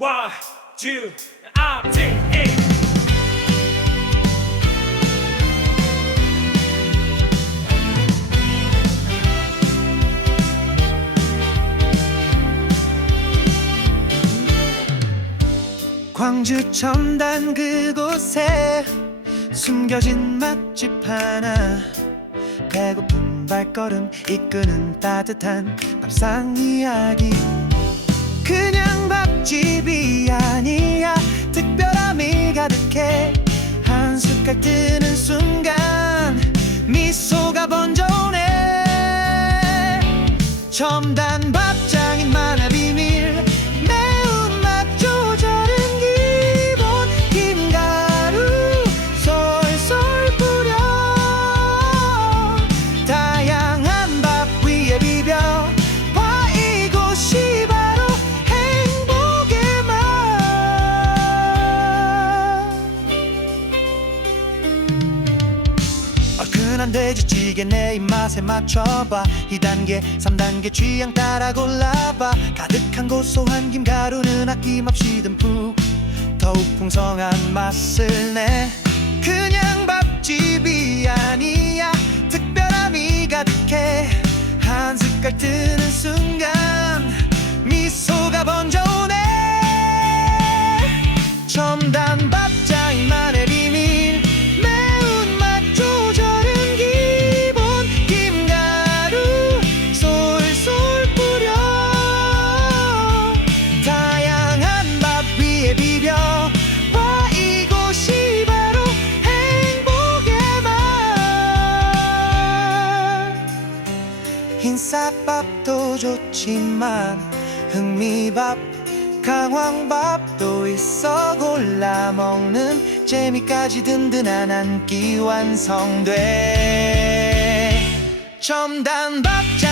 One, two, up, two, eight. 광주 첨단 그곳에 숨겨진 맛집 하나 배고픈 발걸음 이끄는 따뜻한 밥상 이야기 그냥 밥 집이 아니야. 특별함이 가득해. 한 숟갈 뜨는 순간 미소가 번져 오네. 첨단 밥장 얼큰한 돼지찌개 내 입맛에 맞춰봐. 2단계 3단계 취향 따라 골라봐. 가득한 고소한 김가루는 아낌없이 듬뿍 더욱 풍성한 맛을 내. 그냥 밥집이 아니야. 특별함이 가득해. 한 숟갈 뜨는 순간 쌀밥도 좋지만 흑미밥 강황밥도 있어 골라 먹는 재미까지 든든한 한 끼 완성돼. 첨단 밥장인만의 비밀